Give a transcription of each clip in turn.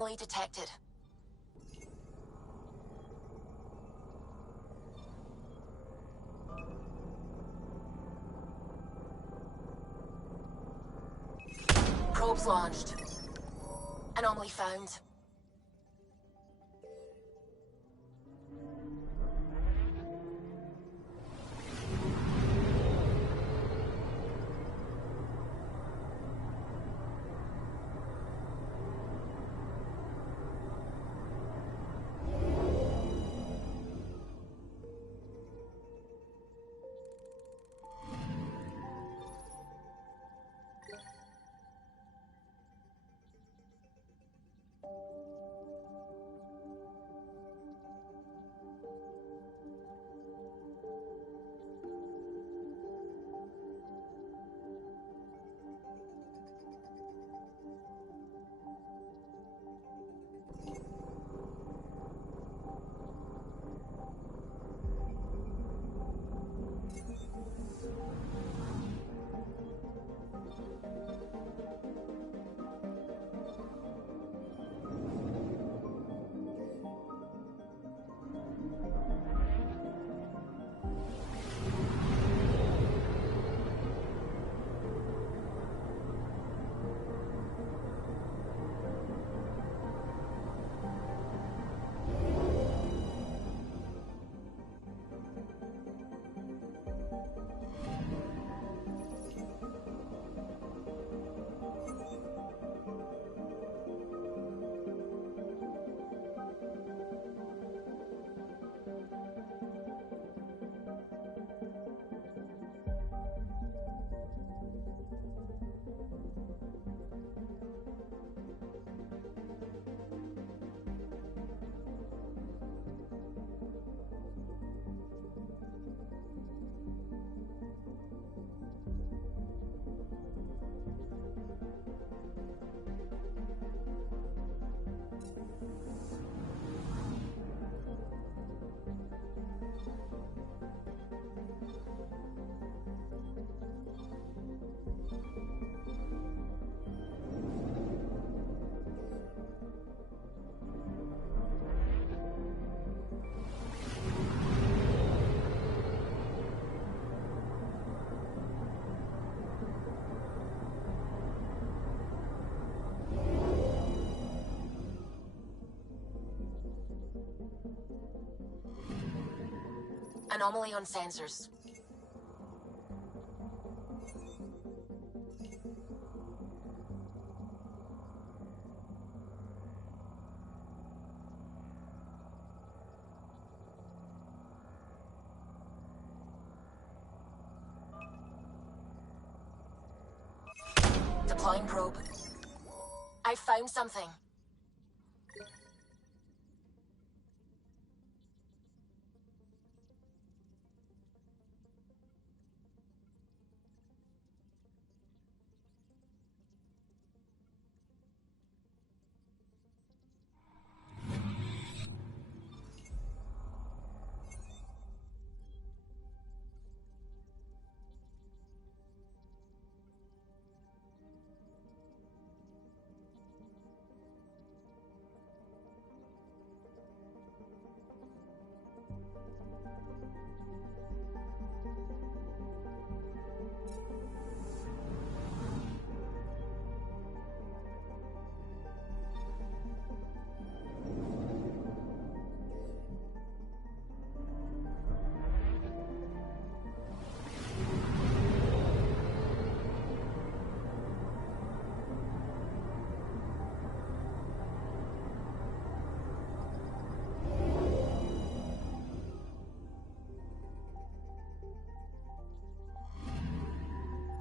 Anomaly detected. Probes launched. Anomaly found. Anomaly on sensors. Deploying probe. I found something.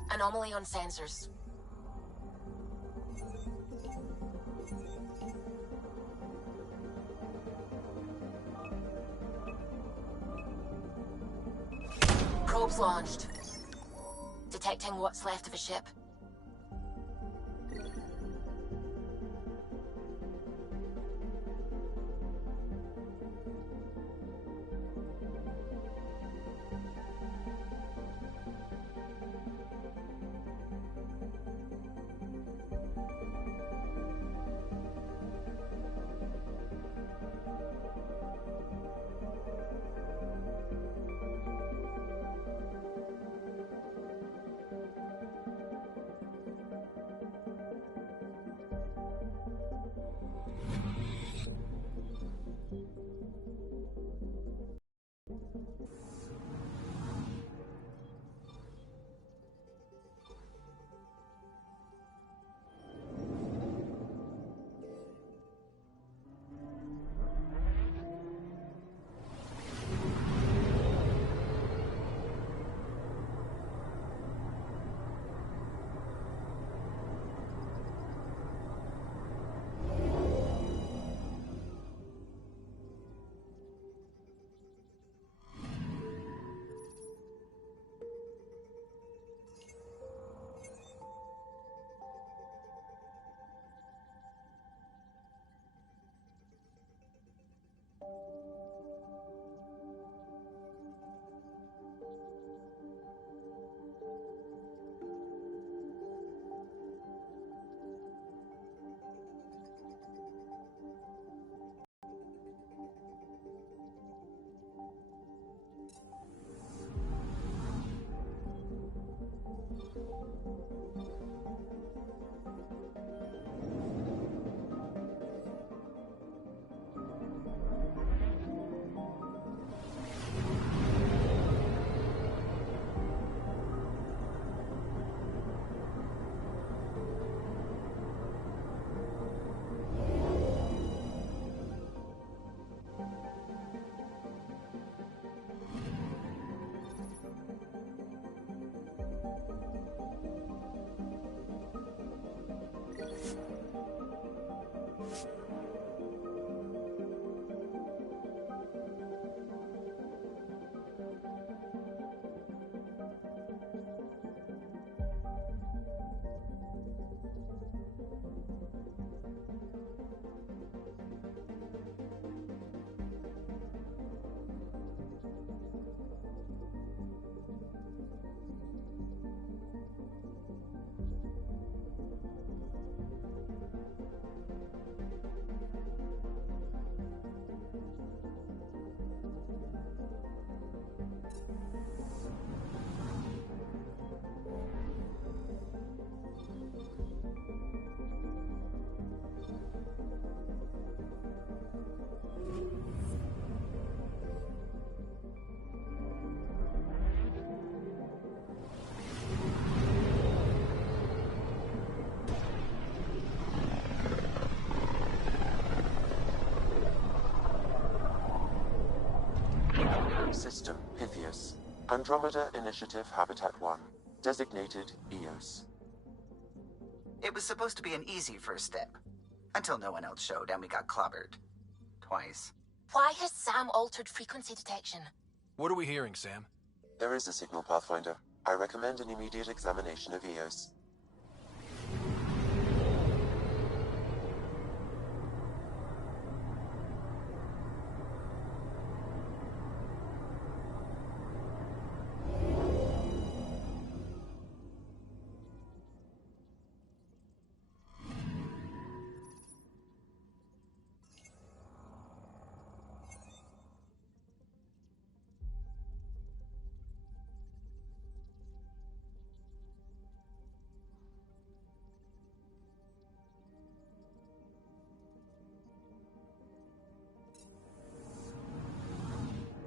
Anomaly on sensors. Probes launched. Detecting what's left of a ship. EOS. Andromeda Initiative Habitat 1. Designated EOS. It was supposed to be an easy first step. Until no one else showed and we got clobbered. Twice. Why has Sam altered frequency detection? What are we hearing, Sam? There is a signal, Pathfinder. I recommend an immediate examination of EOS.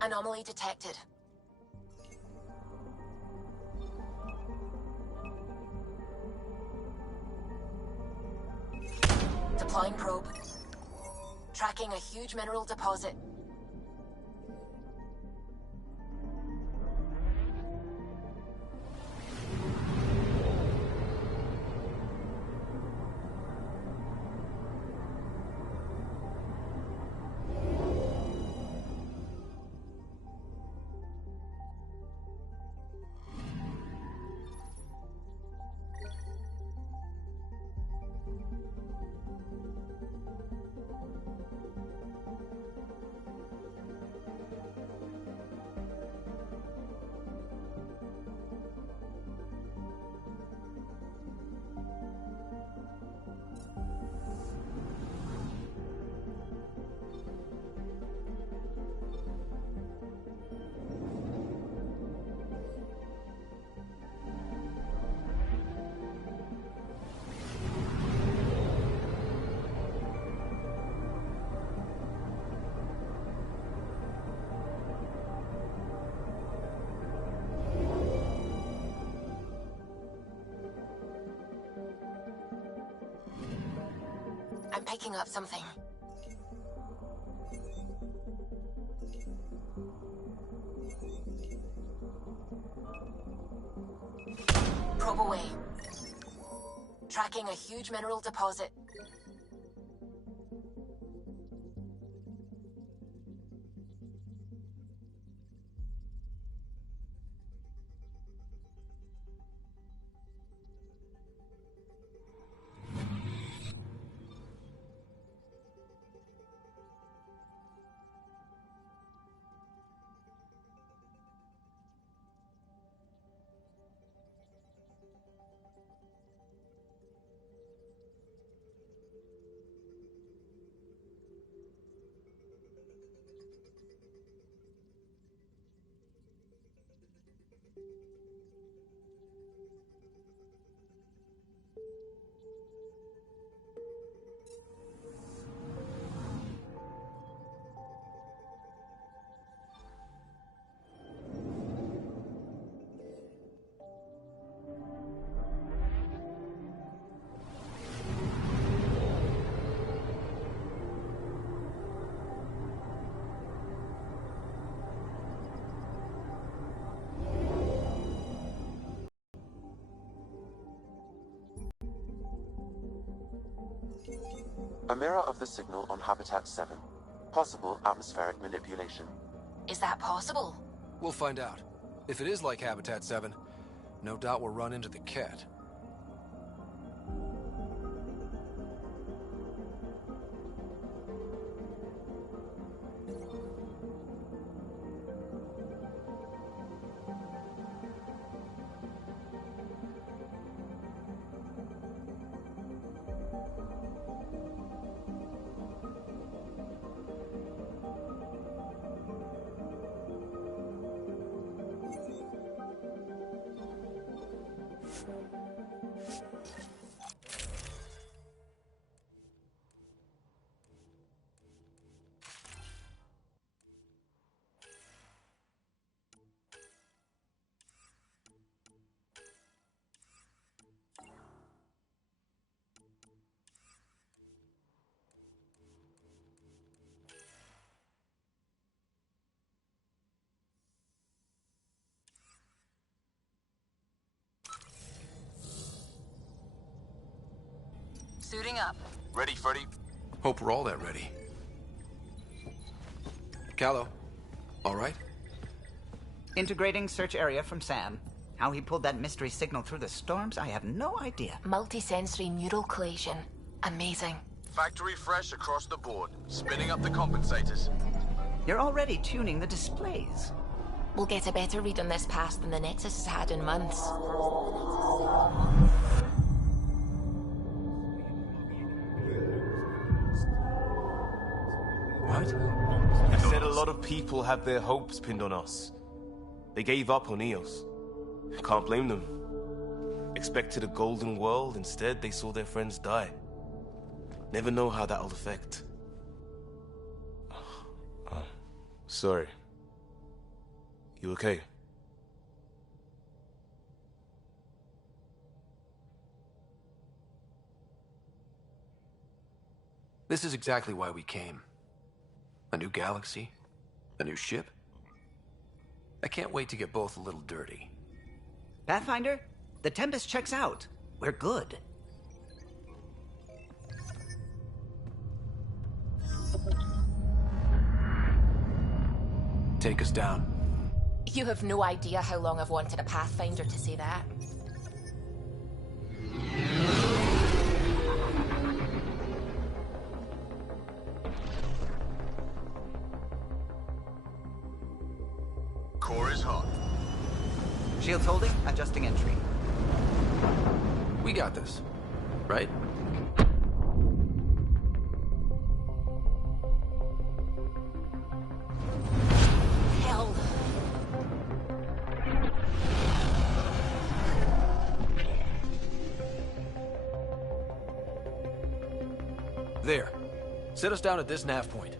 Anomaly detected. Deploying probe. Tracking a huge mineral deposit. I'm picking up something. Probe away. Tracking a huge mineral deposit. A mirror of the signal on Habitat 7. Possible atmospheric manipulation. Is that possible? We'll find out. If it is like Habitat 7, no doubt we'll run into the cat. Suiting up. Ready, Freddy? Hope we're all that ready. Callow, all right? Integrating search area from Sam. How he pulled that mystery signal through the storms, I have no idea. Multisensory neural collation. Amazing. Factory fresh across the board. Spinning up the compensators. You're already tuning the displays. We'll get a better read on this pass than the Nexus has had in months. What? I said a lot of people have their hopes pinned on us. They gave up on Eos. I can't blame them. Expected a golden world, instead they saw their friends die. Never know how that'll affect. Sorry. You okay? This is exactly why we came. A new galaxy? A new ship? I can't wait to get both a little dirty. Pathfinder, the Tempest checks out. We're good. Take us down. You have no idea how long I've wanted a Pathfinder to say that. Core is hot. Shields holding, adjusting entry. We got this, right? Hell. There. Set us down at this nav point.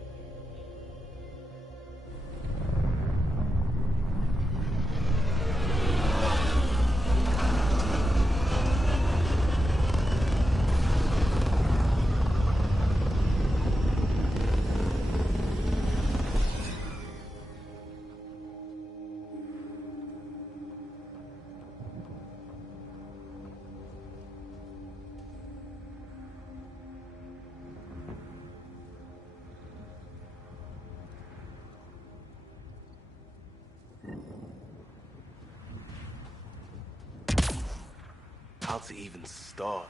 How to even start?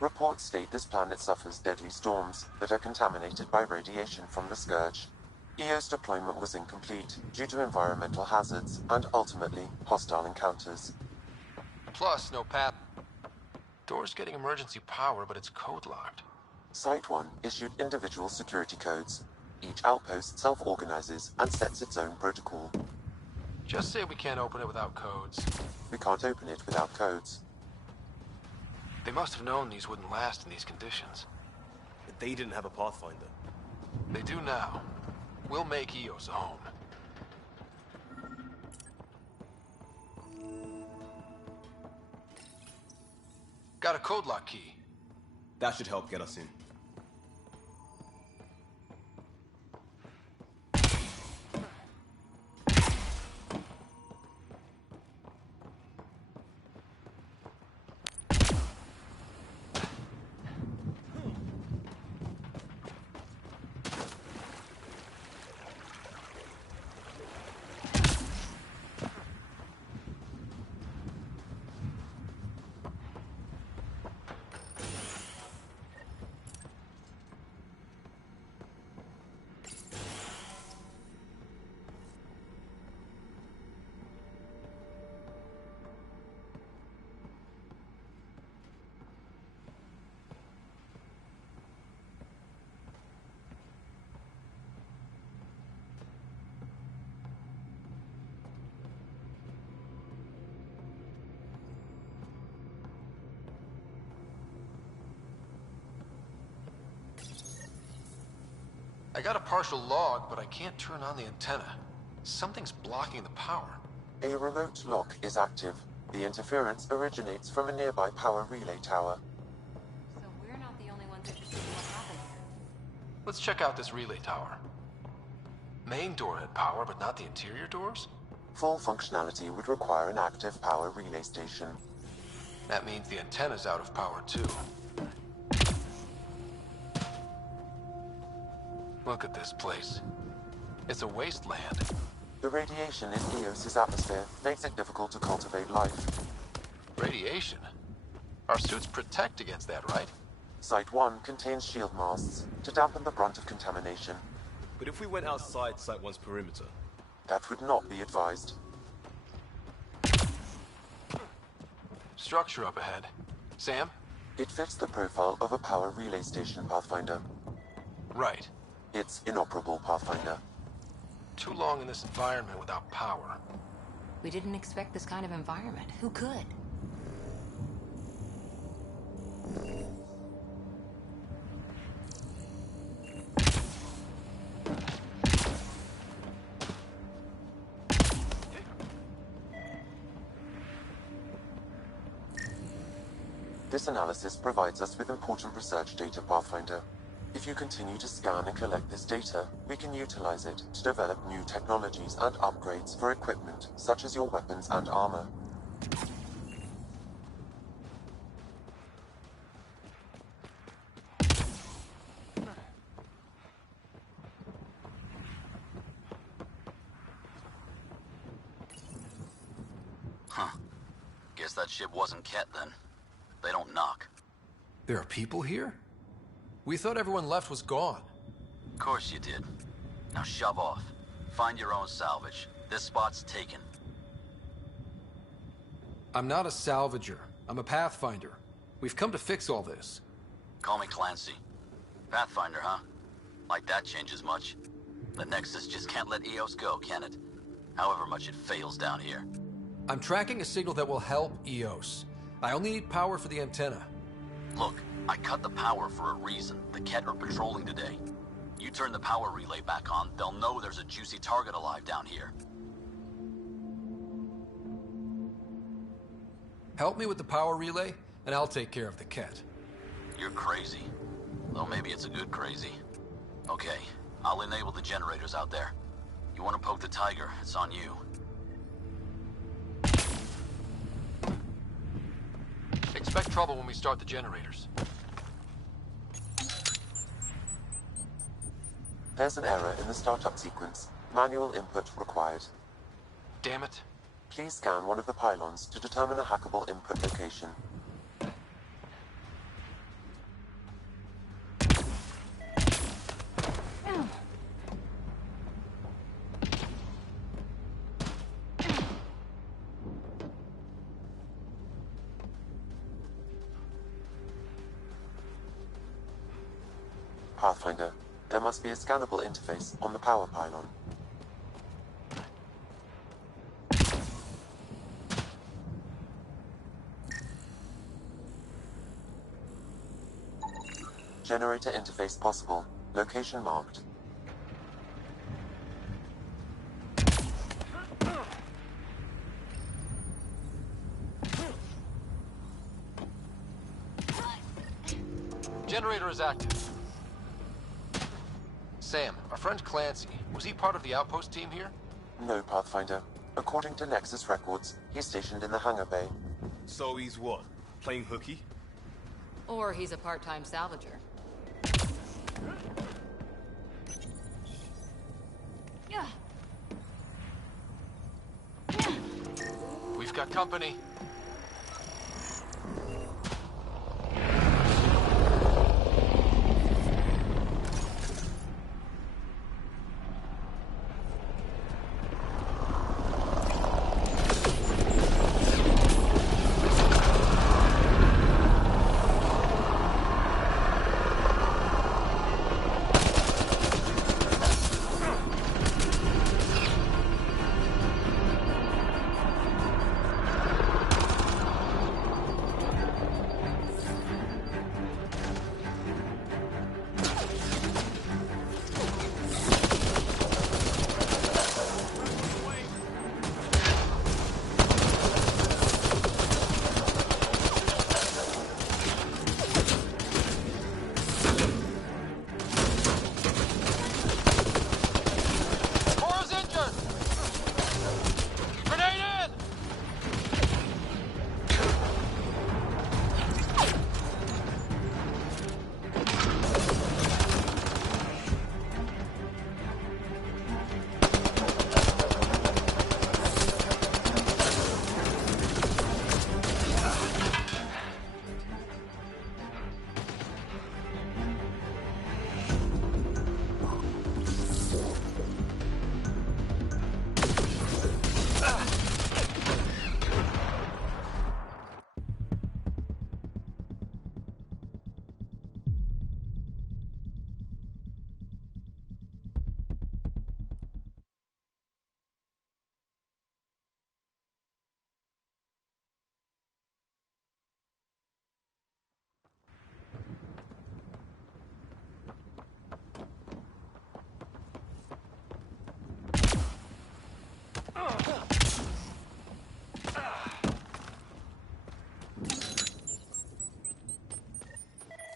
Reports state this planet suffers deadly storms that are contaminated by radiation from the Scourge. EO's deployment was incomplete due to environmental hazards and ultimately hostile encounters. Plus, no path. Door's getting emergency power, but it's code locked. Site 1 issued individual security codes. Each outpost self-organizes and sets its own protocol. Just say we can't open it without codes. We can't open it without codes. They must have known these wouldn't last in these conditions. They didn't have a Pathfinder. They do now. We'll make Eos a home. Got a code lock key. That should help get us in. I got a partial log, but I can't turn on the antenna. Something's blocking the power. A remote lock is active. The interference originates from a nearby power relay tower. So we're not the only ones interested in what happened here. Let's check out this relay tower. Main door had power, but not the interior doors? Full functionality would require an active power relay station. That means the antenna's out of power too. Look at this place. It's a wasteland. The radiation in Eos's atmosphere makes it difficult to cultivate life. Radiation? Our suits protect against that, right? Site 1 contains shield masts to dampen the brunt of contamination. But if we went outside Site 1's perimeter? That would not be advised. Structure up ahead. Sam? It fits the profile of a power relay station, Pathfinder. Right. It's inoperable, Pathfinder. Too long in this environment without power. We didn't expect this kind of environment. Who could? This analysis provides us with important research data, Pathfinder. If you continue to scan and collect this data, we can utilize it to develop new technologies and upgrades for equipment, such as your weapons and armor. Huh. Guess that ship wasn't Ket then. They don't knock. There are people here? We thought everyone left was gone. Of course you did. Now shove off. Find your own salvage. This spot's taken. I'm not a salvager. I'm a pathfinder. We've come to fix all this. Call me Clancy. Pathfinder, huh? Like that changes much. The Nexus just can't let Eos go, can it? However much it fails down here. I'm tracking a signal that will help Eos. I only need power for the antenna. Look, I cut the power for a reason. The Ket are patrolling today. You turn the power relay back on, they'll know there's a juicy target alive down here. Help me with the power relay, and I'll take care of the Ket. You're crazy. Though maybe it's a good crazy. Okay, I'll enable the generators out there. You want to poke the tiger, it's on you. Expect trouble when we start the generators. There's an error in the startup sequence. Manual input required. Damn it. Please scan one of the pylons to determine a hackable input location. Pathfinder, there must be a scannable interface on the power pylon. Generator interface possible. Location marked. Generator is active. Sam, our friend Clancy, was he part of the outpost team here? No, Pathfinder. According to Nexus records, he's stationed in the hangar bay. So he's what? Playing hooky? Or he's a part-time salvager. We've got company.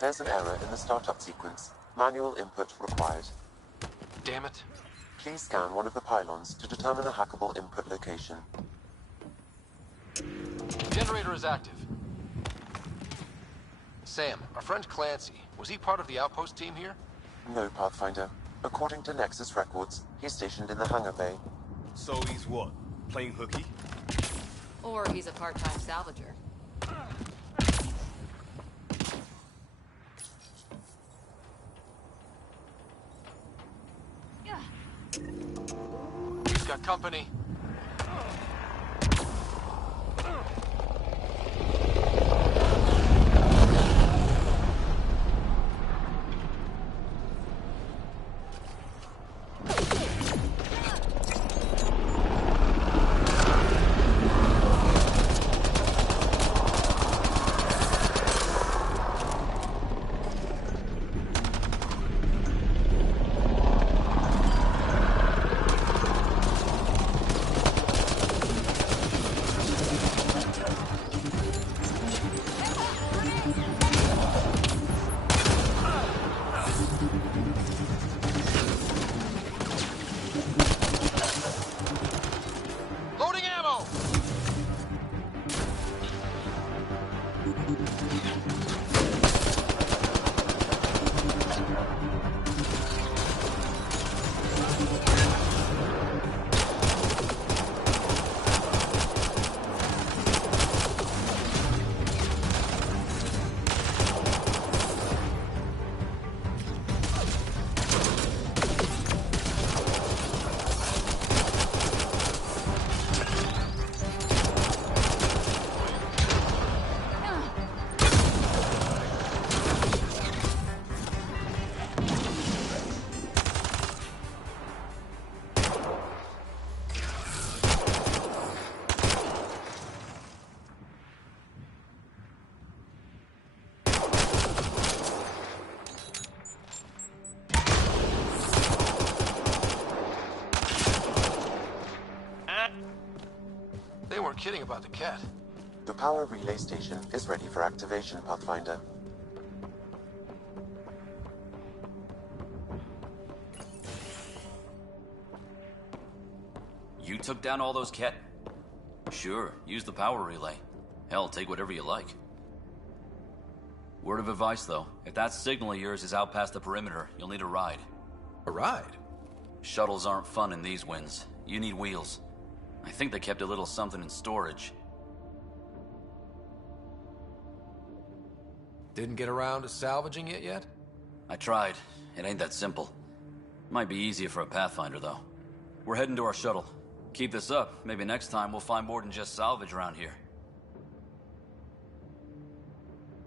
There's an error in the startup sequence. Manual input required. Damn it. Please scan one of the pylons to determine a hackable input location. Generator is active. Sam, our friend Clancy, was he part of the outpost team here? No, Pathfinder. According to Nexus records, he's stationed in the hangar bay. So he's what? Playing hooky? Or he's a part-time salvager. We've got company. Loading ammo! They weren't kidding about the cat. The power relay station is ready for activation, Pathfinder. You took down all those cat? Sure, use the power relay. Hell, take whatever you like. Word of advice, though. If that signal of yours is out past the perimeter, you'll need a ride. A ride? Shuttles aren't fun in these winds. You need wheels. I think they kept a little something in storage. Didn't get around to salvaging it yet? I tried. It ain't that simple. Might be easier for a Pathfinder, though. We're heading to our shuttle. Keep this up. Maybe next time we'll find more than just salvage around here.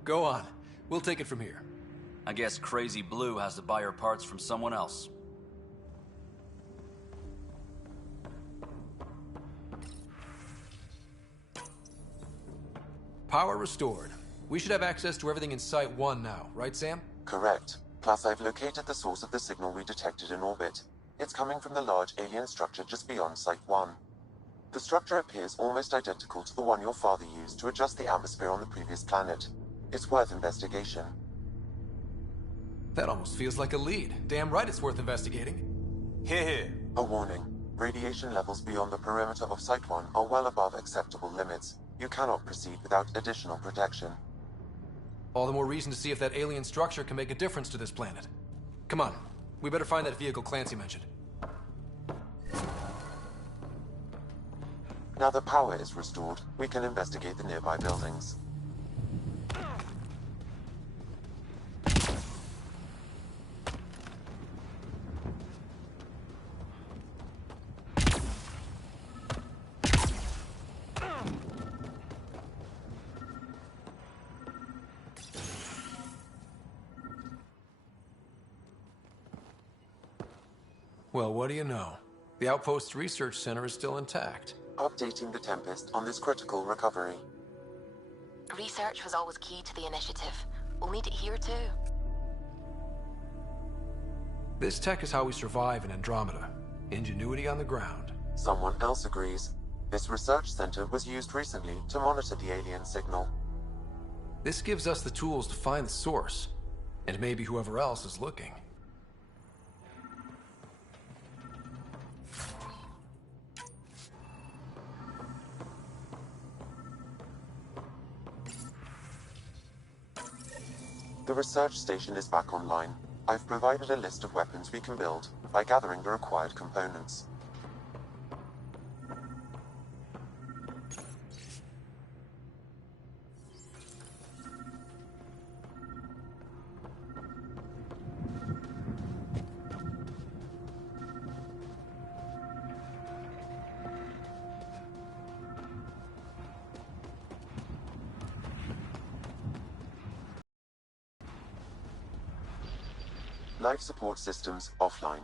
Go on. We'll take it from here. I guess Crazy Blue has to buy her parts from someone else. Power restored. We should have access to everything in Site 1 now, right, Sam? Correct. Plus, I've located the source of the signal we detected in orbit. It's coming from the large alien structure just beyond Site 1. The structure appears almost identical to the one your father used to adjust the atmosphere on the previous planet. It's worth investigation. That almost feels like a lead. Damn right it's worth investigating. Here. A warning. Radiation levels beyond the perimeter of Site 1 are well above acceptable limits. You cannot proceed without additional protection. All the more reason to see if that alien structure can make a difference to this planet. Come on. We better find that vehicle Clancy mentioned. Now the power is restored, we can investigate the nearby buildings. Well, what do you know? The Outpost's research center is still intact. Updating the Tempest on this critical recovery. Research was always key to the initiative. We'll need it here too. This tech is how we survive in Andromeda. Ingenuity on the ground. Someone else agrees. This research center was used recently to monitor the alien signal. This gives us the tools to find the source. And maybe whoever else is looking. The research station is back online. I've provided a list of weapons we can build by gathering the required components. Life support systems offline.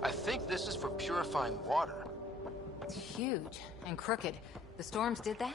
I think this is for purifying water. It's huge and crooked. The storms did that?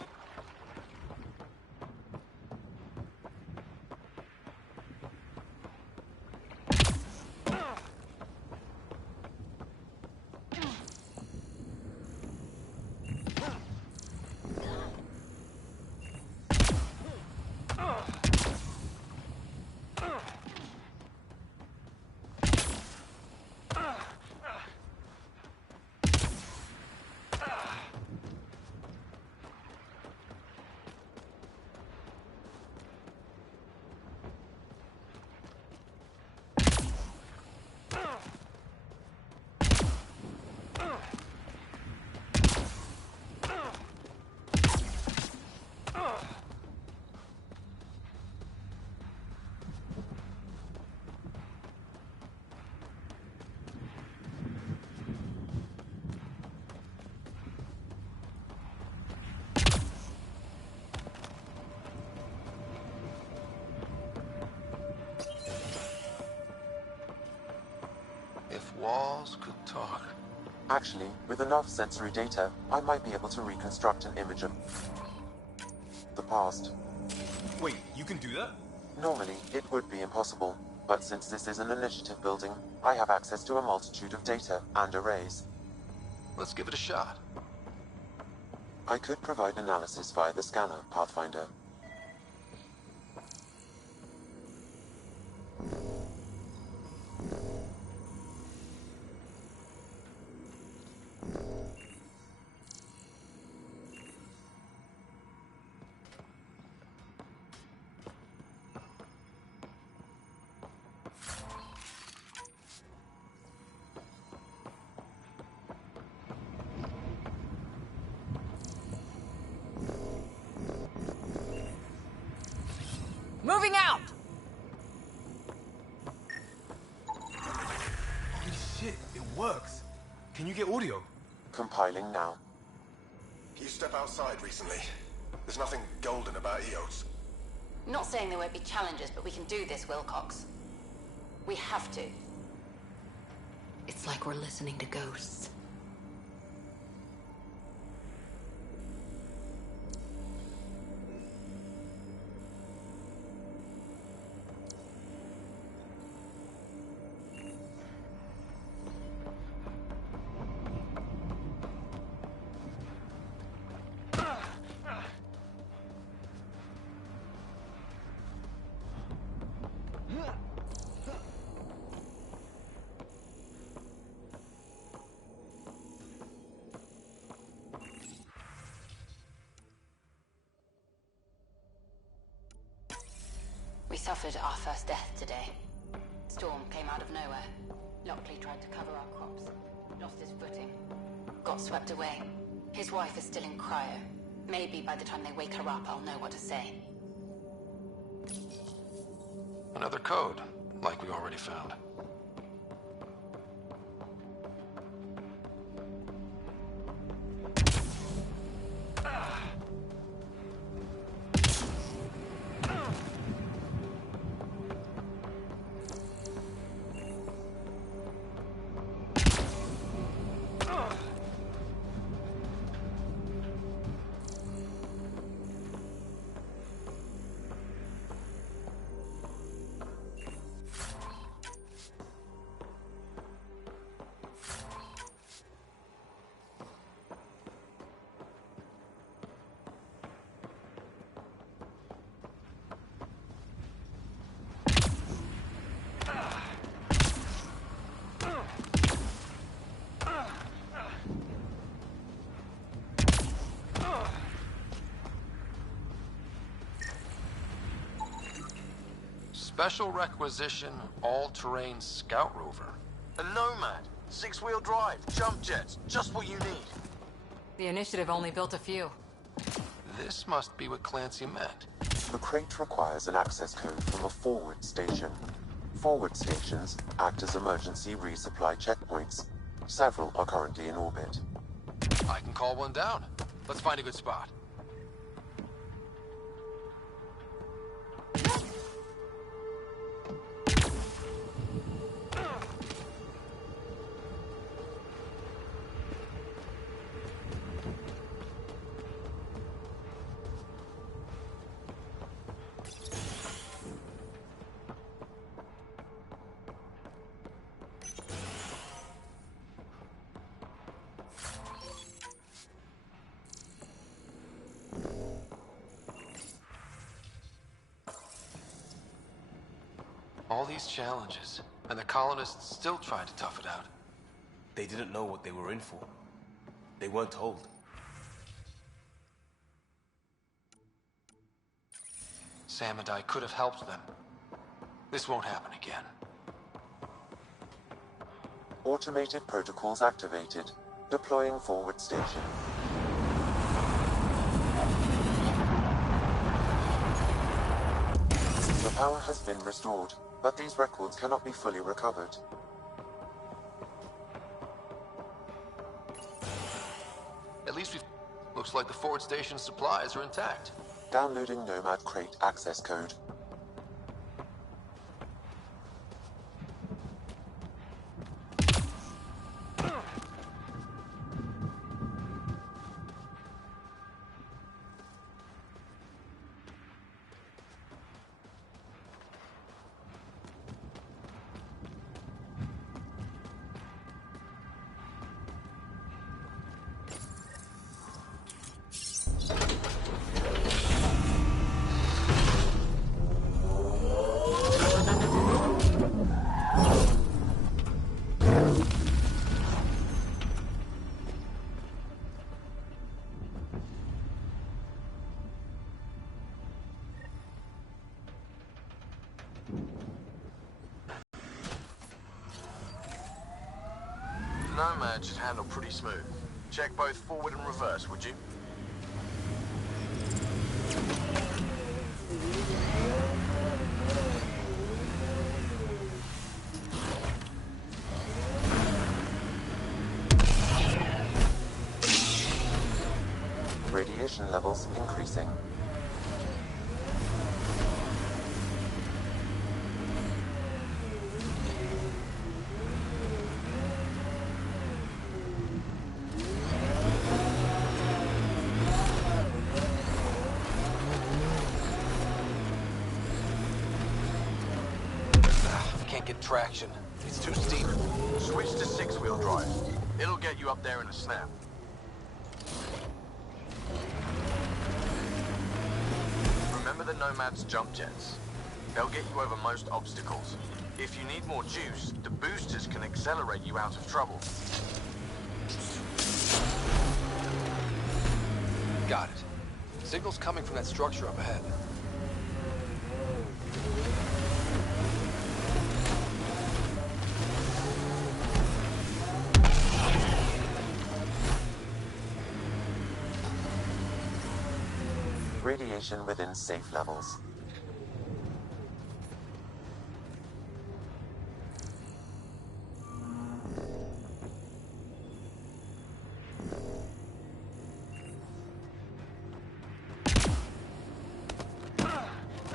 If walls could talk. Actually, with enough sensory data, I might be able to reconstruct an image of the past. Wait, you can do that? Normally, it would be impossible, but since this is an initiative building, I have access to a multitude of data and arrays. Let's give it a shot. I could provide analysis via the scanner, Pathfinder. you get audio? Compiling now. You step outside recently. There's nothing golden about EOS. Not saying there won't be challenges, but we can do this, Wilcox. We have to. It's like we're listening to ghosts. We suffered our first death today. Storm came out of nowhere. Lockley tried to cover our crops. Lost his footing. Got swept away. His wife is still in cryo. Maybe by the time they wake her up, I'll know what to say. Another code, like we already found. Special requisition, all-terrain scout rover. A Nomad, 6-wheel drive, jump jets, just what you need. The initiative only built a few. This must be what Clancy meant. The crate requires an access code from a forward station. Forward stations act as emergency resupply checkpoints. Several are currently in orbit. I can call one down. Let's find a good spot. All these challenges, and the colonists still trying to tough it out. They didn't know what they were in for. They weren't told. Sam and I could have helped them. This won't happen again. Automated protocols activated. Deploying forward station. The power has been restored, but these records cannot be fully recovered. At least looks like the forward station supplies are intact. Downloading Nomad crate access code. Nomad should handle pretty smooth. Check both forward and reverse, would you? Radiation levels increasing. Can't get traction. It's too steep. Switch to six-wheel drive. It'll get you up there in a snap. Remember the Nomad's jump jets. They'll get you over most obstacles. If you need more juice, the boosters can accelerate you out of trouble. Got it. Signal's coming from that structure up ahead. Radiation within safe levels.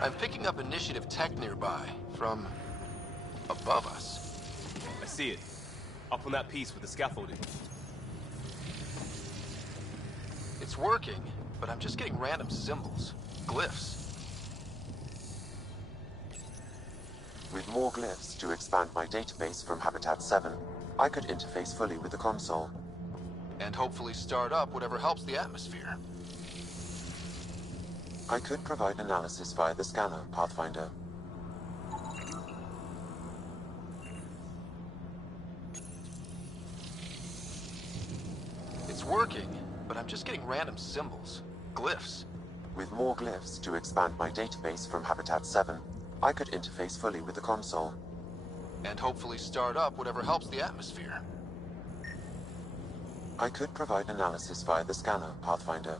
I'm picking up initiative tech nearby, from above us. I see it. Up on that piece with the scaffolding. It's working, but I'm just getting random symbols, glyphs. With more glyphs to expand my database from Habitat 7, I could interface fully with the console. And hopefully start up whatever helps the atmosphere. I could provide analysis via the scanner, Pathfinder. It's working, but I'm just getting random symbols, glyphs. With more glyphs to expand my database from Habitat 7, I could interface fully with the console. And hopefully start up whatever helps the atmosphere. I could provide analysis via the scanner, Pathfinder.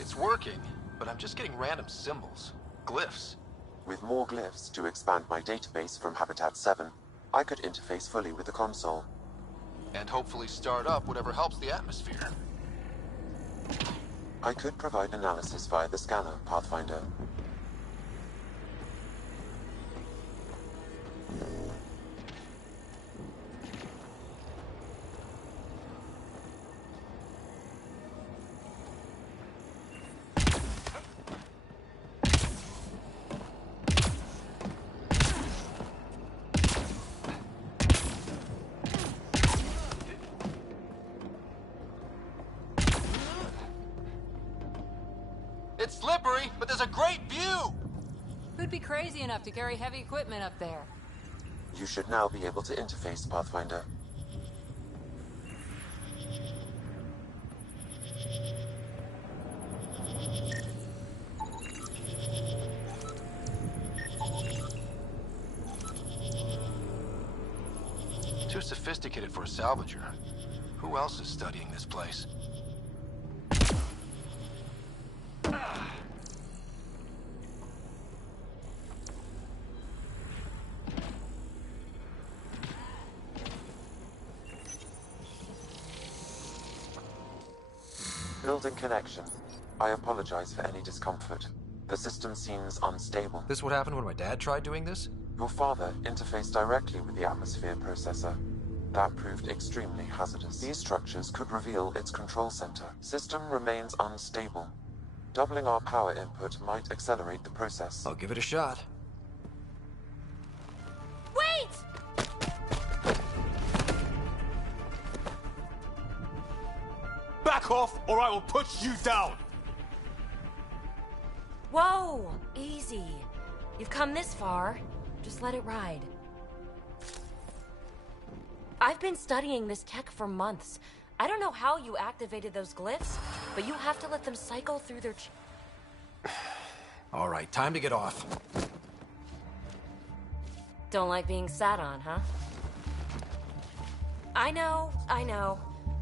It's working, but I'm just getting random symbols, glyphs. With more glyphs to expand my database from Habitat 7, I could interface fully with the console. And hopefully start up whatever helps the atmosphere. I could provide analysis via the scanner, Pathfinder. It's slippery, but there's a great view! Who'd be crazy enough to carry heavy equipment up there? You should now be able to interface, Pathfinder. Too sophisticated for a salvager. Who else is studying this place? Building connection. I apologize for any discomfort. The system seems unstable. This what happened when my dad tried doing this? Your father interfaced directly with the atmosphere processor. That proved extremely hazardous. These structures could reveal its control center. System remains unstable. Doubling our power input might accelerate the process. I'll give it a shot. Wait! Back off, or I will put you down! Whoa! Easy. You've come this far. Just let it ride. I've been studying this tech for months. I don't know how you activated those glyphs, but you have to let them cycle through their All right, time to get off. Don't like being sat on, huh? I know.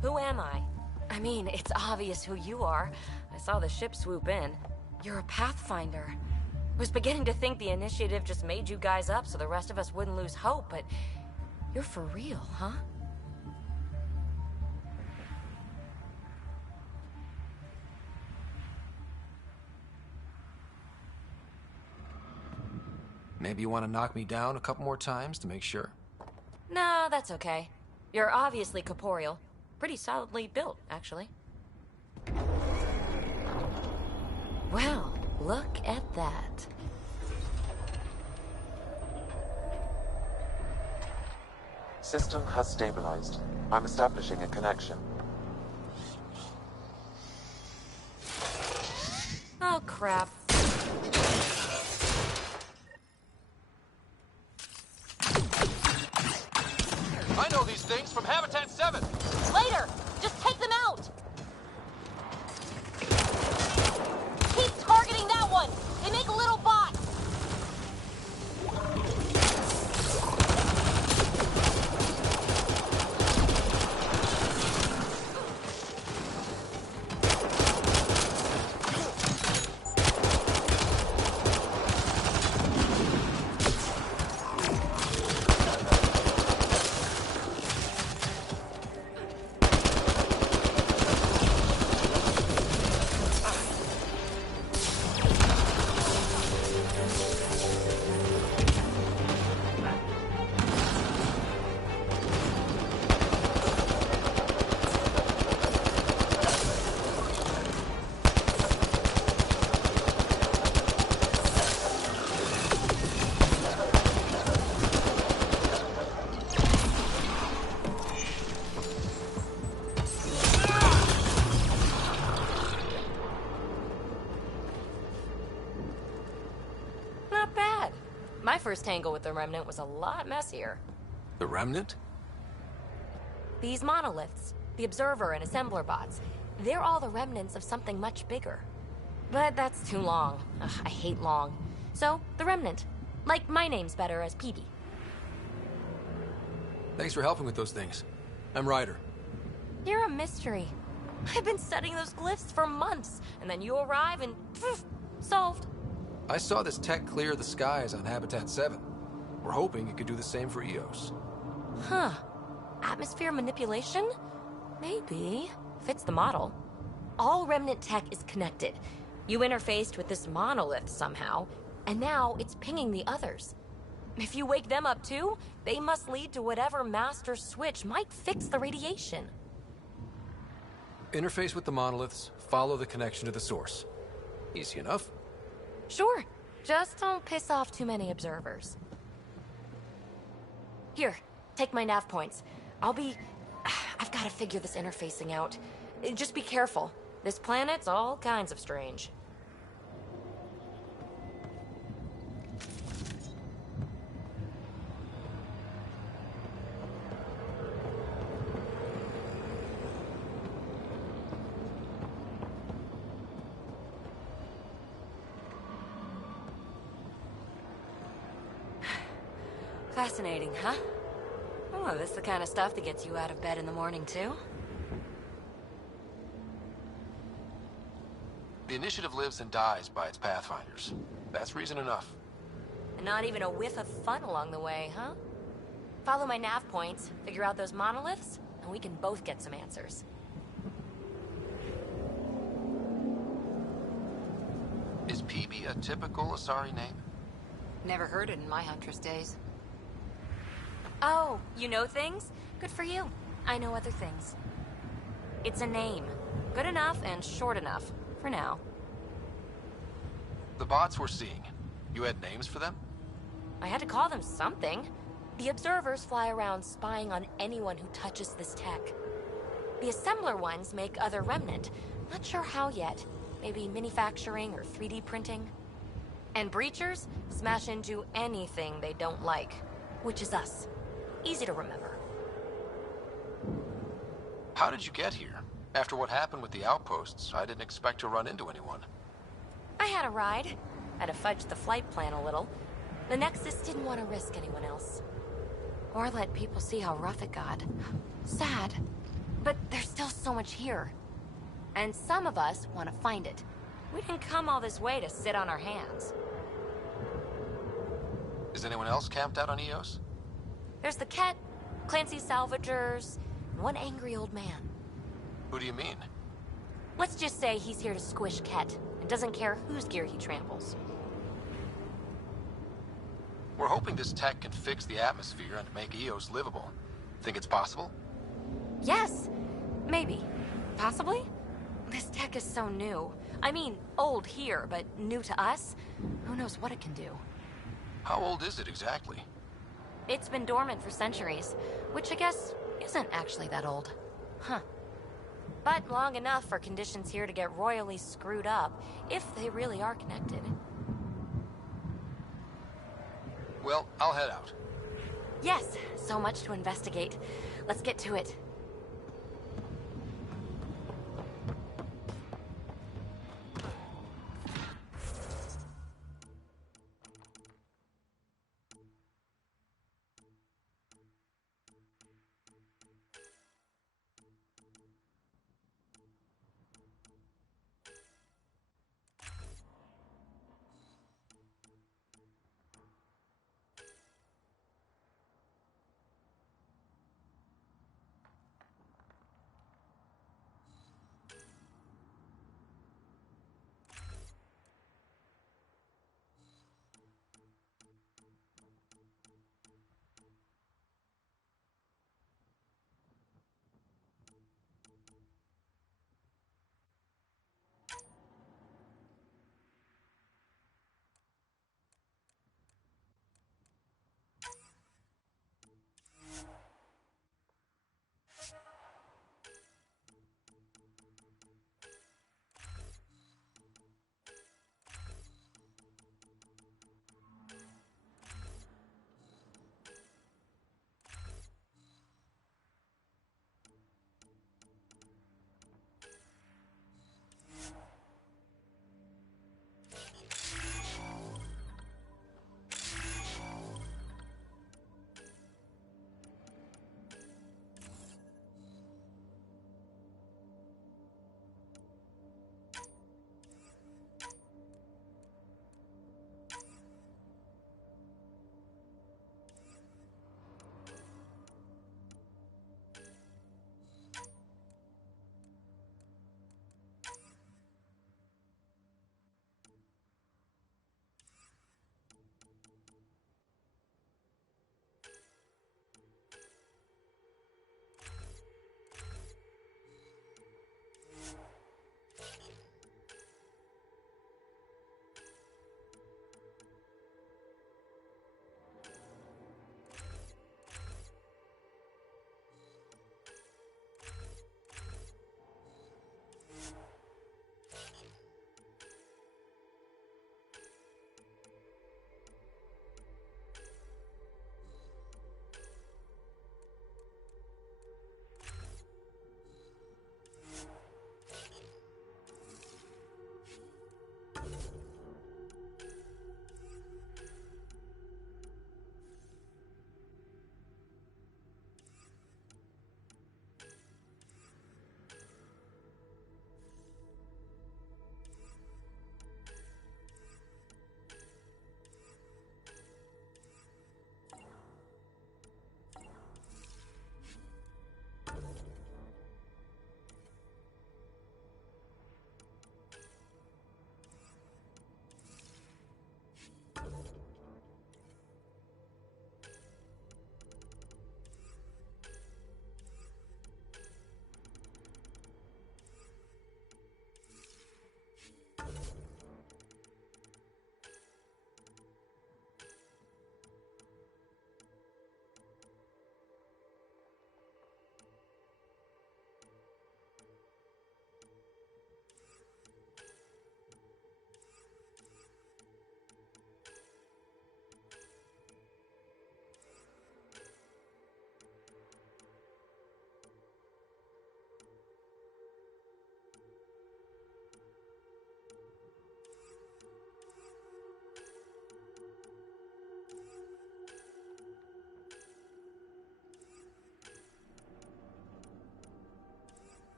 Who am I? I mean, it's obvious who you are. I saw the ship swoop in. You're a Pathfinder. I was beginning to think the initiative just made you guys up so the rest of us wouldn't lose hope, but you're for real, huh? Maybe you want to knock me down a couple more times to make sure? No, that's okay. You're obviously corporeal. Pretty solidly built, actually. Well, look at that. System has stabilized. I'm establishing a connection. Oh, crap. I know these things from Habitat 7! Later! Just take them out! Keep targeting that one! They make little bots! My first tangle with the Remnant was a lot messier. The Remnant? These monoliths, the Observer and Assembler bots, they're all the remnants of something much bigger. But that's too long. Ugh, I hate long. So, the Remnant. Like my name's better as Peebee. Thanks for helping with those things. I'm Ryder. You're a mystery. I've been studying those glyphs for months, and then you arrive and poof, solved. I saw this tech clear the skies on Habitat 7. We're hoping it could do the same for EOS. Huh. Atmosphere manipulation? Maybe. Fits the model. All Remnant tech is connected. You interfaced with this monolith somehow, and now it's pinging the others. If you wake them up too, they must lead to whatever master switch might fix the radiation. Interface with the monoliths, follow the connection to the source. Easy enough. Sure. Just don't piss off too many observers. Here, take my nav points. I've got to figure this interfacing out. Just be careful. This planet's all kinds of strange. Fascinating, huh? Oh, this is the kind of stuff that gets you out of bed in the morning, too? The initiative lives and dies by its pathfinders. That's reason enough. And not even a whiff of fun along the way, huh? Follow my nav points, figure out those monoliths, and we can both get some answers. a typical Asari name? Never heard it in my Huntress days. Oh, you know things? Good for you. I know other things. It's a name. Good enough and short enough. For now. The bots we're seeing, you had names for them? I had to call them something. The observers fly around spying on anyone who touches this tech. The assembler ones make other remnant. Not sure how yet. Maybe manufacturing or 3D printing. And breachers smash into anything they don't like. Which is us. Easy to remember. How did you get here? After what happened with the outposts, I didn't expect to run into anyone. I had a ride. Had to fudge the flight plan a little. The Nexus didn't want to risk anyone else. Or let people see how rough it got. Sad. But there's still so much here. And some of us want to find it. We didn't come all this way to sit on our hands. Is anyone else camped out on Eos? There's the Ket, Clancy Salvagers, and one angry old man. Who do you mean? Let's just say he's here to squish Ket, and doesn't care whose gear he tramples. We're hoping this tech can fix the atmosphere and make Eos livable. Think it's possible? Yes. Maybe. Possibly? This tech is so new. I mean, old here, but new to us? Who knows what it can do? How old is it exactly? It's been dormant for centuries, which I guess isn't actually that old. Huh. But long enough for conditions here to get royally screwed up, if they really are connected. Well, I'll head out. Yes, so much to investigate. Let's get to it.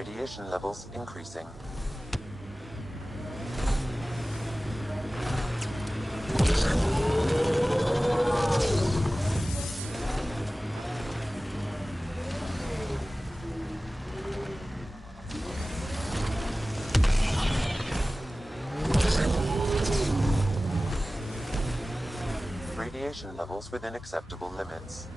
radiation levels increasing. Radiation levels within acceptable limits.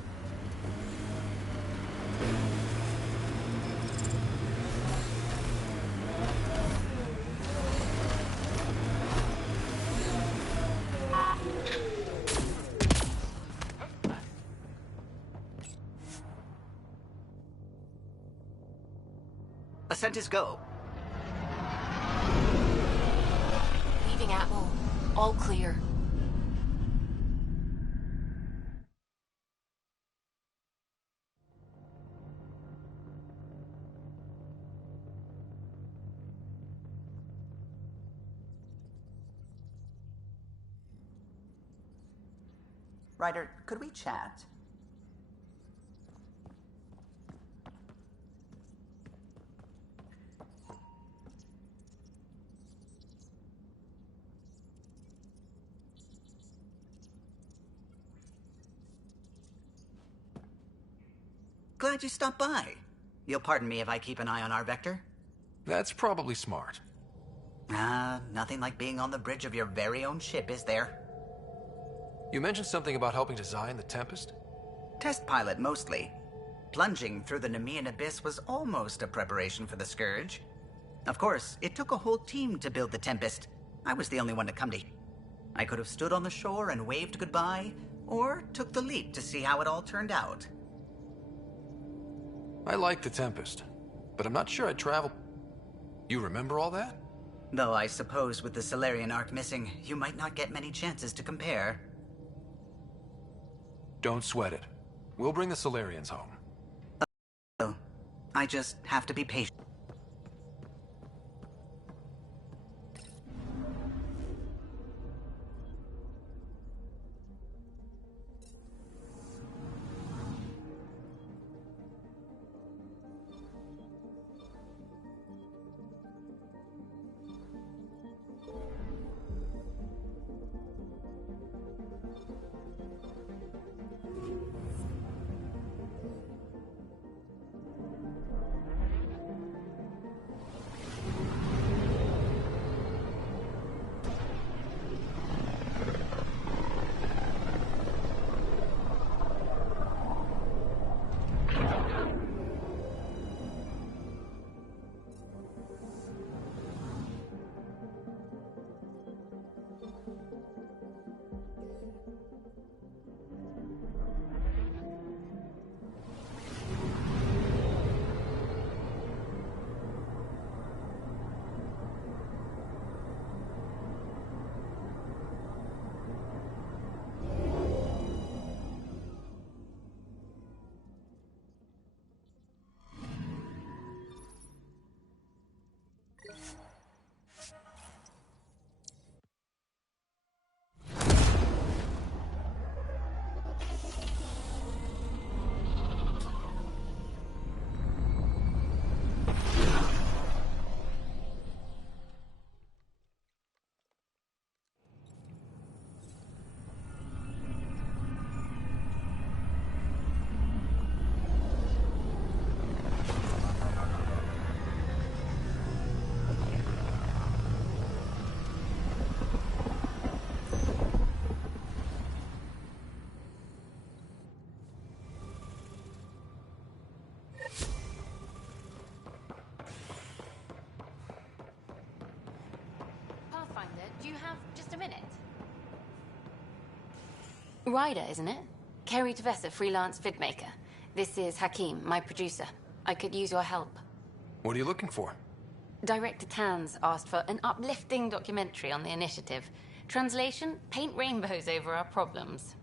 Ascent is go. Leaving Atwell. All clear. Ryder, could we chat? Glad you stopped by. You'll pardon me if I keep an eye on our vector? That's probably smart. Nothing like being on the bridge of your very own ship, is there? You mentioned something about helping design the Tempest? Test pilot, mostly. Plunging through the Nemean abyss was almost a preparation for the Scourge. Of course, it took a whole team to build the Tempest. I was the only one to come to... I could have stood on the shore and waved goodbye, or took the leap to see how it all turned out. I like the Tempest, but I'm not sure I'd travel... You remember all that? Though I suppose with the Solarian arc missing, you might not get many chances to compare. Don't sweat it. We'll bring the Solarians home. I just have to be patient. Do you have just a minute? Ryder, isn't it? Kerry Tavessa, freelance vidmaker. This is Hakim, my producer. I could use your help. What are you looking for? Director Tans asked for an uplifting documentary on the initiative. Translation, paint rainbows over our problems.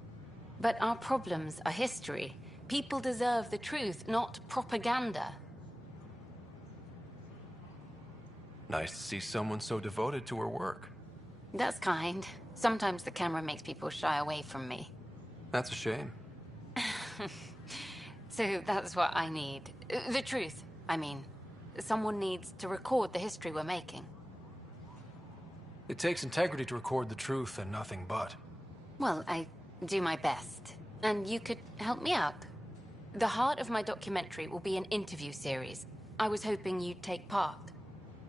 But our problems are history. People deserve the truth, not propaganda. Nice to see someone so devoted to her work. That's kind. Sometimes the camera makes people shy away from me. That's a shame. So that's what I need. The truth, I mean. Someone needs to record the history we're making. It takes integrity to record the truth and nothing but. Well, I do my best. And you could help me out. The heart of my documentary will be an interview series. I was hoping you'd take part.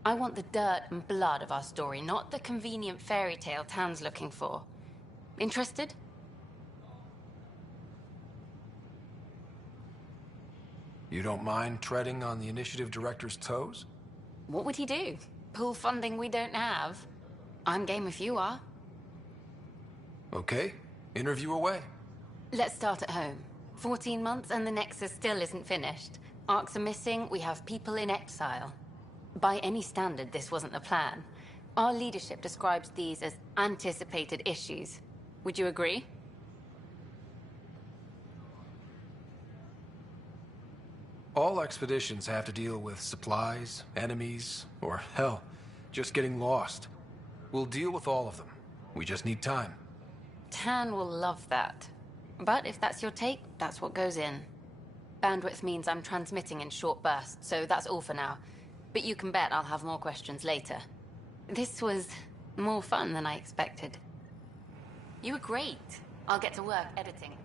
I want the dirt and blood of our story, not the convenient fairy tale town's looking for. Interested? You don't mind treading on the initiative director's toes? What would he do? Pull funding we don't have? I'm game if you are. Okay, interview away. Let's start at home. 14 months and the Nexus still isn't finished. Arcs are missing, we have people in exile. By any standard, this wasn't the plan. Our leadership describes these as anticipated issues. Would you agree? All expeditions have to deal with supplies, enemies, or hell, just getting lost. We'll deal with all of them. We just need time. Tan will love that. But if that's your take, that's what goes in. Bandwidth means I'm transmitting in short bursts, so that's all for now. But you can bet I'll have more questions later. This was more fun than I expected. You were great. I'll get to work editing.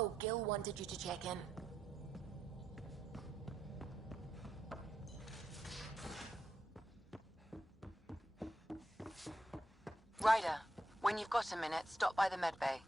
Oh, Gil wanted you to check in. Ryder, when you've got a minute, stop by the medbay.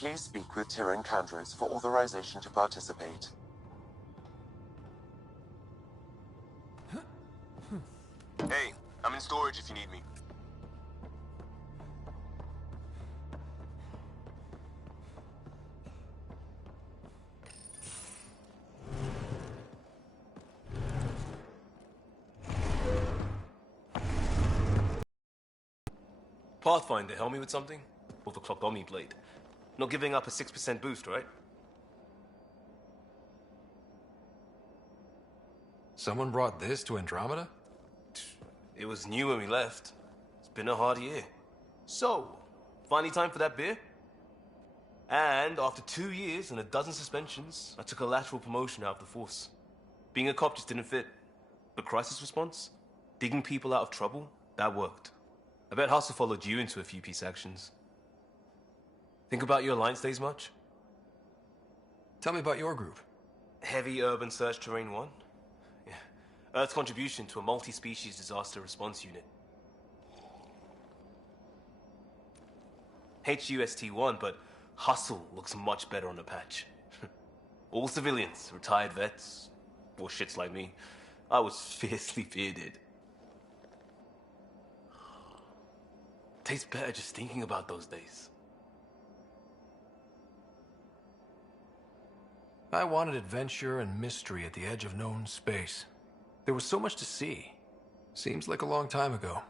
Please speak with Tyrion Candros for authorization to participate. Hey, I'm in storage if you need me. Pathfinder, help me with something? Overclocked Omni Blade. Not giving up a 6% boost, right? Someone brought this to Andromeda? It was new when we left. It's been a hard year. So, finally time for that beer? And after 2 years and a dozen suspensions, I took a lateral promotion out of the force. Being a cop just didn't fit. But crisis response? Digging people out of trouble? That worked. I bet Hustle followed you into a few peace actions. Think about your Alliance days much? Tell me about your group. Heavy Urban Search Terrain 1? Yeah. Earth's contribution to a multi-species disaster response unit. HUST-1, but Hustle looks much better on the patch. All civilians, retired vets, or shits like me. I was fiercely bearded. Tastes better just thinking about those days. I wanted adventure and mystery at the edge of known space. There was so much to see. Seems like a long time ago.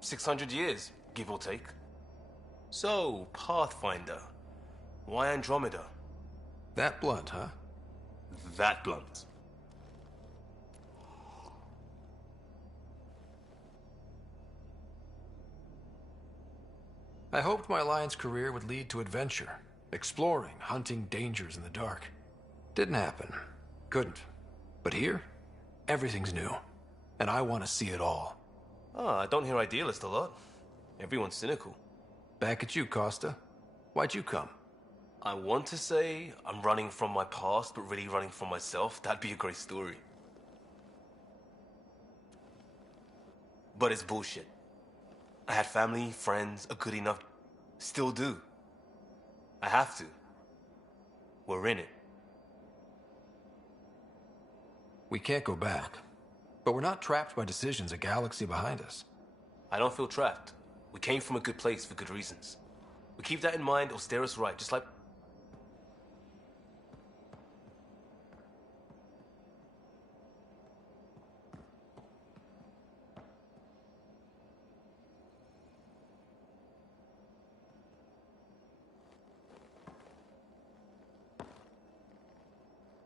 600 years, give or take. So, Pathfinder. Why Andromeda? That blunt, huh? That blunt. I hoped my Alliance career would lead to adventure. Exploring, hunting dangers in the dark. Didn't happen. Couldn't. But here, everything's new. And I want to see it all. I don't hear idealist a lot. Everyone's cynical. Back at you, Costa. Why'd you come? I want to say I'm running from my past, but really running from myself. That'd be a great story. But it's bullshit. I had family, friends, a good enough... Still do. I have to. We're in it. We can't go back. But we're not trapped by decisions a galaxy behind us. I don't feel trapped. We came from a good place for good reasons. We keep that in mind or steer us right, just like...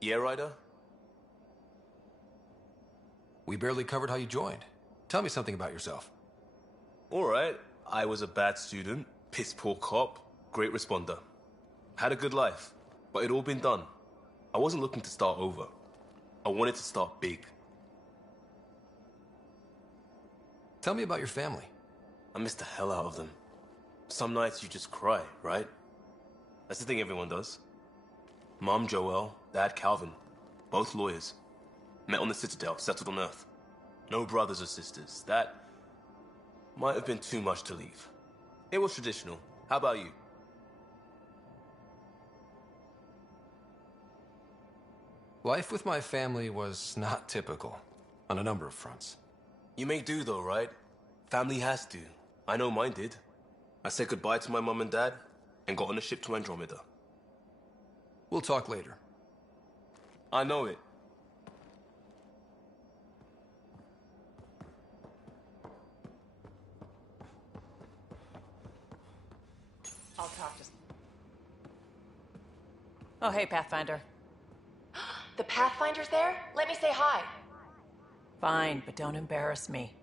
Yeah, Ryder? We barely covered how you joined. Tell me something about yourself. Alright, I was a bad student, piss poor cop, great responder. Had a good life, but it'd all been done. I wasn't looking to start over. I wanted to start big. Tell me about your family. I missed the hell out of them. Some nights you just cry, right? That's the thing everyone does. Mom Joelle, Dad Calvin, both lawyers. Met on the Citadel, settled on Earth. No brothers or sisters. That might have been too much to leave. It was traditional. How about you? Life with my family was not typical, on a number of fronts. You make do though, right? Family has to. I know mine did. I said goodbye to my mum and dad, and got on a ship to Andromeda. We'll talk later. I know it. I'll talk to... Oh, hey, Pathfinder. The Pathfinder's there? Let me say hi. Fine, but don't embarrass me.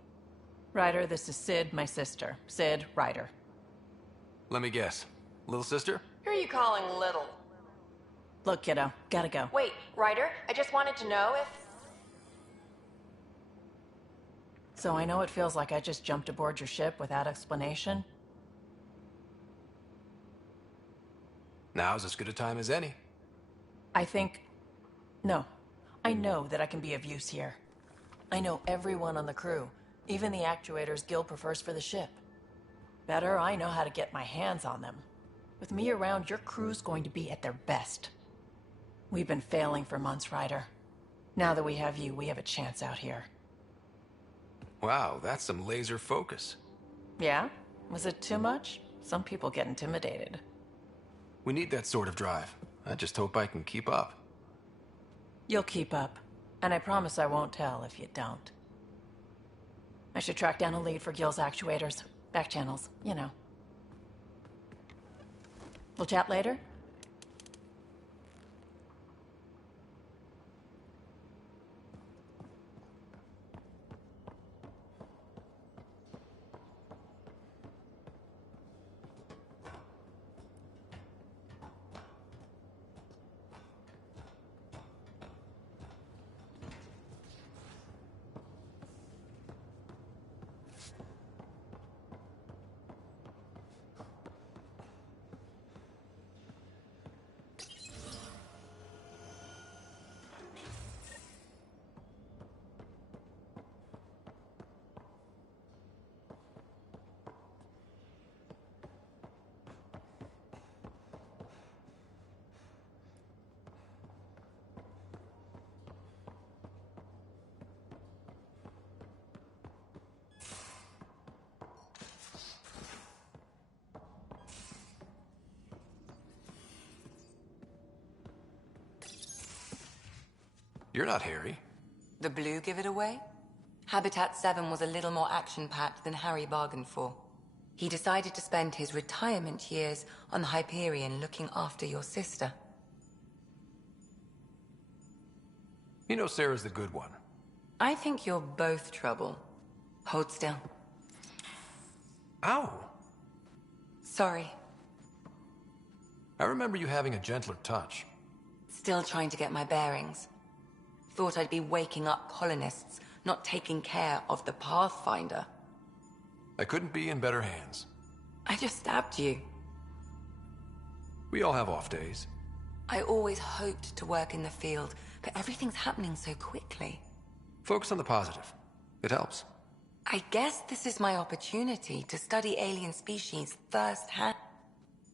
Ryder, this is Sid, my sister. Sid, Ryder. Let me guess. Little sister? Who are you calling little? Look, kiddo, gotta go. Wait, Ryder, I just wanted to know if... So I know it feels like I just jumped aboard your ship without explanation. Now's as good a time as any. I think... No. I know that I can be of use here. I know everyone on the crew, even the actuators Gil prefers for the ship. Better, I know how to get my hands on them. With me around, your crew's going to be at their best. We've been failing for months, Ryder. Now that we have you, we have a chance out here. Wow, that's some laser focus. Yeah? Was it too much? Some people get intimidated. We need that sort of drive. I just hope I can keep up. You'll keep up. And I promise I won't tell if you don't. I should track down a lead for Gil's actuators. Back channels, you know. We'll chat later? You're not Harry. The blue give it away? Habitat 7 was a little more action-packed than Harry bargained for. He decided to spend his retirement years on the Hyperion looking after your sister. You know Sarah's the good one. I think you're both trouble. Hold still. Ow! Sorry. I remember you having a gentler touch. Still trying to get my bearings. Thought I'd be waking up colonists, not taking care of the Pathfinder. I couldn't be in better hands. I just stabbed you. We all have off days. I always hoped to work in the field, but everything's happening so quickly. Focus on the positive. It helps. I guess this is my opportunity to study alien species firsthand.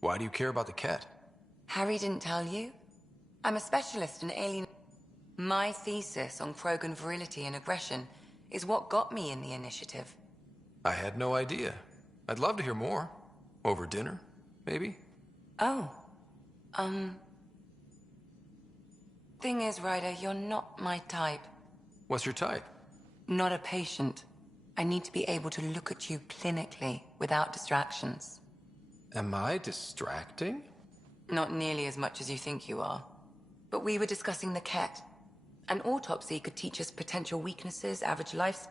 Why do you care about the Ket? Harry didn't tell you? I'm a specialist in alien... My thesis on Krogan virility and aggression is what got me in the initiative. I had no idea. I'd love to hear more. Over dinner, maybe? Oh. Thing is, Ryder, you're not my type. What's your type? Not a patient. I need to be able to look at you clinically without distractions. Am I distracting? Not nearly as much as you think you are. But we were discussing the Ket. An autopsy could teach us potential weaknesses, average life...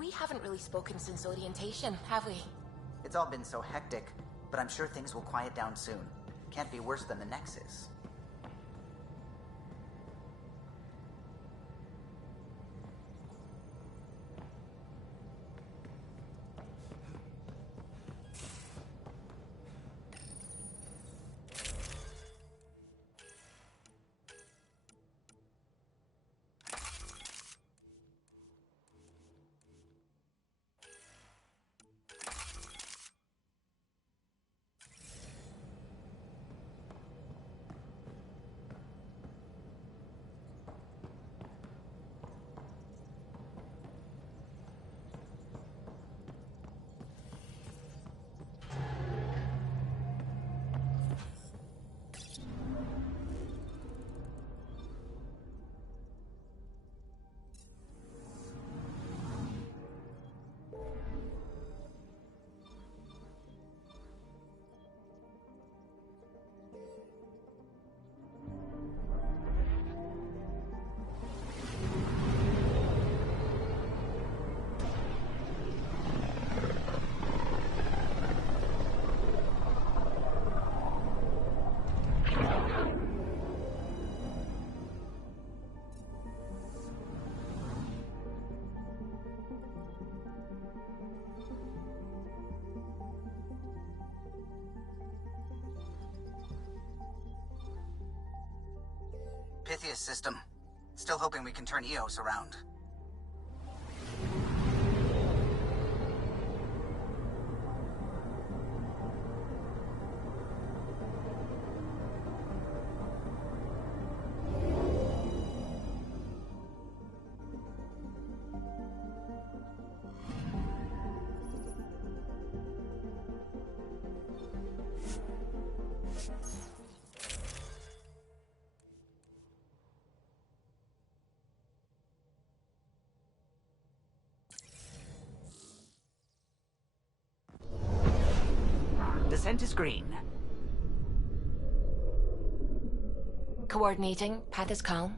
We haven't really spoken since orientation, have we? It's all been so hectic, but I'm sure things will quiet down soon. Can't be worse than the Nexus. Pythia's system. Still hoping we can turn Eos around. Descent is green. Coordinating. Path is calm.